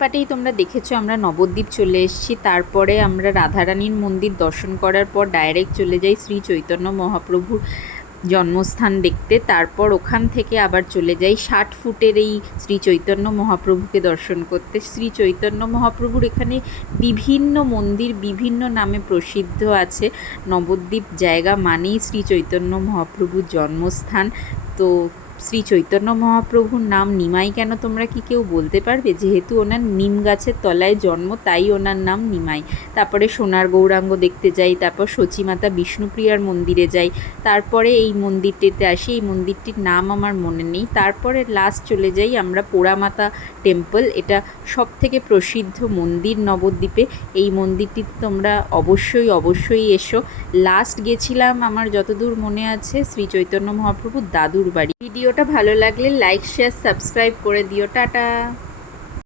পাটেই তোমরা দেখেছো আমরা নবদ্বীপ চলে এসেছি। তারপরে আমরা রাধারানীর মন্দির দর্শন করার পর ডাইরেক্ট চলে যাই শ্রী চৈতন্য মহাপ্রভুর জন্মস্থান দেখতে। তারপর ওখান থেকে আবার চলে যাই 60 ফুটের এই শ্রী চৈতন্য মহাপ্রভুকে দর্শন করতে। শ্রী চৈতন্য মহাপ্রভুর এখানে বিভিন্ন মন্দির বিভিন্ন নামে প্রসিদ্ধ আছে। নবদ্বীপ জায়গা মানেই শ্রী চৈতন্য মহাপ্রভুর জন্মস্থান। তো শ্রী চৈতন্য মহাপ্রভুর নাম নিমাই কেন তোমরা কি কেউ বলতে পারবে? যেহেতু ওনার নিম গাছের তলায় জন্ম, তাই ওনার নাম নিমাই। তারপরে সোনার গৌরাঙ্গ দেখতে যাই, তারপর সচিমাতা বিষ্ণুপ্রিয়ার মন্দিরে যাই, তারপরে এই মন্দিরটিতে আসি। এই মন্দিরটির নাম আমার মনে নেই। তারপরে লাস্ট চলে যাই আমরা পোড়ামাতা টেম্পল। এটা সব থেকে প্রসিদ্ধ মন্দির নবদ্বীপে। এই মন্দিরটিতে তোমরা অবশ্যই এসো। লাস্ট গেছিলাম আমার যতদূর মনে আছে শ্রী চৈতন্য মহাপ্রভুর দাদুর বাড়ি। ভিডিওটা ভালো লাগলে লাইক শেয়ার সাবস্ক্রাইব করে দিও। টাটা।